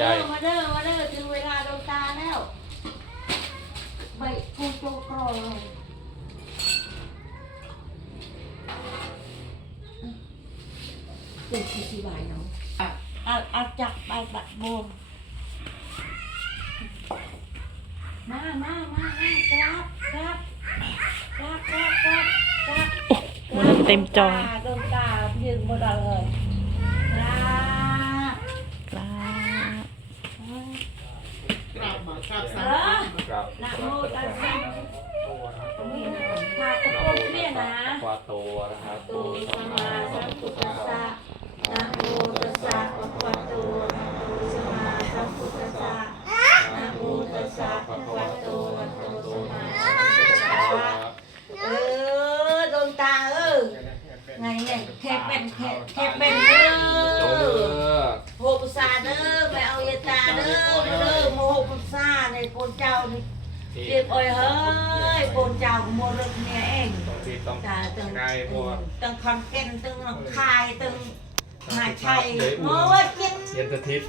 ยายมาเด้อมาเด้อถึงเวลาดวงตาแล้วใบปูโจกรอเป็นที่ที่ไหวเนาะเอาเอาจับไปบักบวมมามามามาครับครับครับครับครับครับเต็มจองดวงตาเพียงหมดเลย ราบมาครับเอสาอครับนะโมตัสสะนี่นะพากระโปงเนี่ยนะควาโตนะครับตูสัมมาสัมพุทธัสสะนะโมตัสสะภะคะวะโตอะระหะโตสัมมาสัมพุทธัสสะนะโมตัสสะภะคะวะโตอะระหะโตสัมมาสัมพุทธัสสะเออโดนตาเออไงเนี่ยแค่เป็นแค่แค่เป็นเอเอออโหภาษาเด้อไปเอายาตาเด้อเด้อ ในโกนเจ้านี่เรียบอ้อยเฮ้ยโกนเจ้าโมรึกเนี่ยเองที่ต้องจ้าตึงง่ายพวกตึงคอนเกนตึงหนองคายตึงหาชัยเดี๋ยวอุ่นโอ้ยกิน เย็นสถิต